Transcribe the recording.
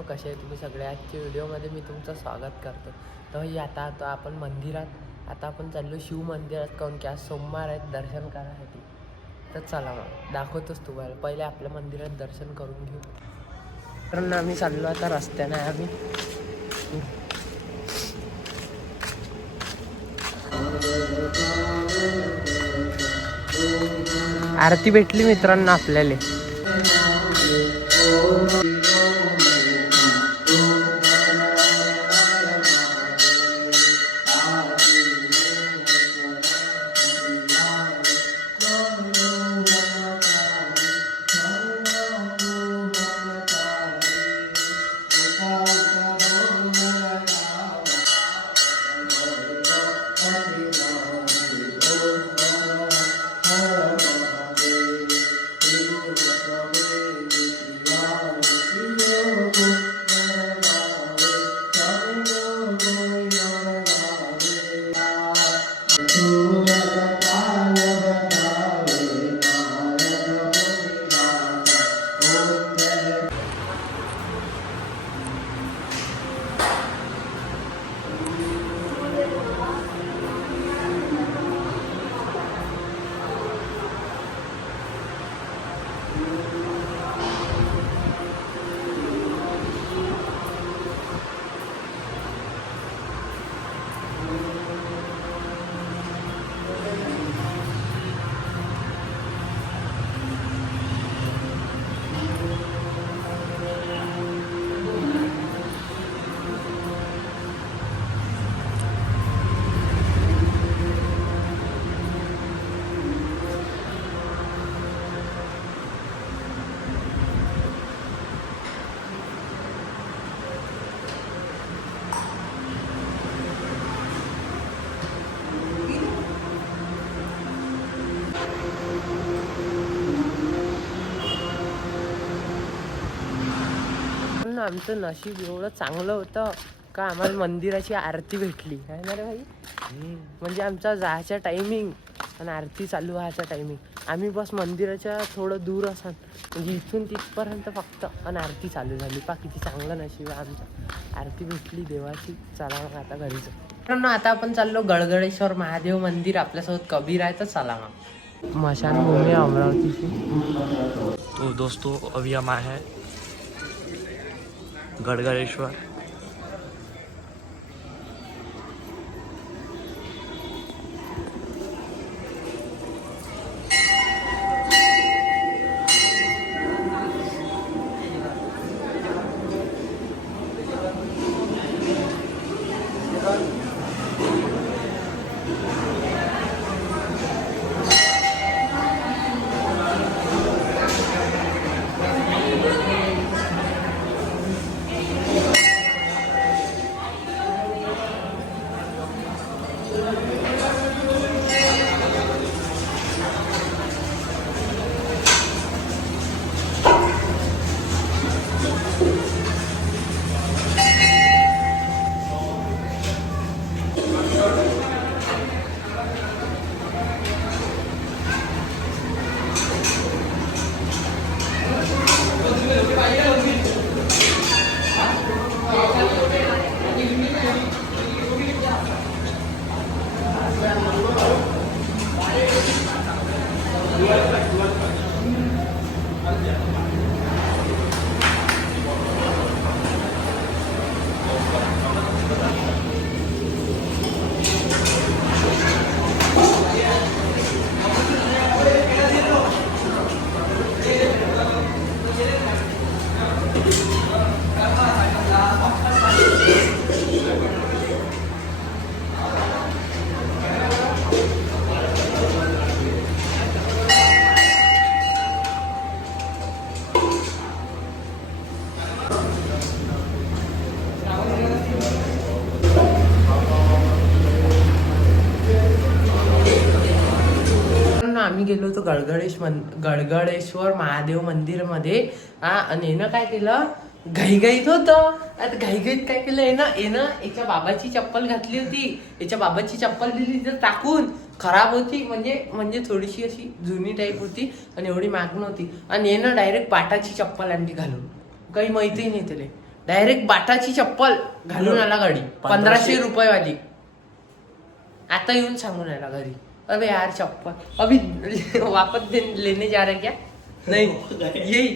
मित्रांनो, कसे आहे तुम्ही सगळे? आजच्या व्हिडिओमध्ये मी तुमचं स्वागत करतो. तर आता आपण मंदिरात, आता आपण चाललो शिव मंदिरात, काहून की आज सोमवार आहेत दर्शन करायसाठी. तर चला मग दाखवतोच तुम्हाला. पहिले आपल्या मंदिरात दर्शन करून घेऊ. कारण आम्ही चाललो आता रस्त्याने आम्ही. आरती भेटली मित्रांनो आपल्याला. आमचं नशीब एवढं चांगलं होतं का आम्हाला मंदिराची आरती भेटली आहे ना रे भाई. म्हणजे आमचा जायचा टायमिंग आणि आरती चालू व्हायचा टायमिंग, आम्ही बस मंदिराच्या थोडं दूर असाल, म्हणजे इथून तिथपर्यंत फक्त, आणि आरती चालू झाली. पा किती चांगलं नशीब आहे आमचं, आरती भेटली देवाची. चला मग आता घरी जाऊ. आता आपण चाललो गडगडेश्वर महादेव मंदिर. आपल्यासोबत कबीर आहे, तर चला मग. मशानभूमी अमरावतीची. तो दोस्तों अभी हम आए हैं गडगड़ेश्वर. आम्ही गेलो होतो गडगडेश्वर महादेव मंदिरमध्ये. आणि येणं काय केलं, घाईघाईत होतं. आता घाईघाईत काय केलं, येणं याच्या बाबाची चप्पल घातली होती. याच्या बाबाची चप्पल दिली तिथं टाकून, खराब होती, म्हणजे थोडीशी अशी जुनी टाईप होती आणि एवढी महाग नव्हती. आणि येणं डायरेक्ट पाटाची चप्पल आणली घालून, काही माहितीही नाही त्याला. डायरेक्ट बाटाची चप्पल घालून आला गाडी 1500 रुपये वाली. आता येऊन सांगून आला घरी अबे यार चप्पल अभी वापस लेने जा रहे क्या नहीं यही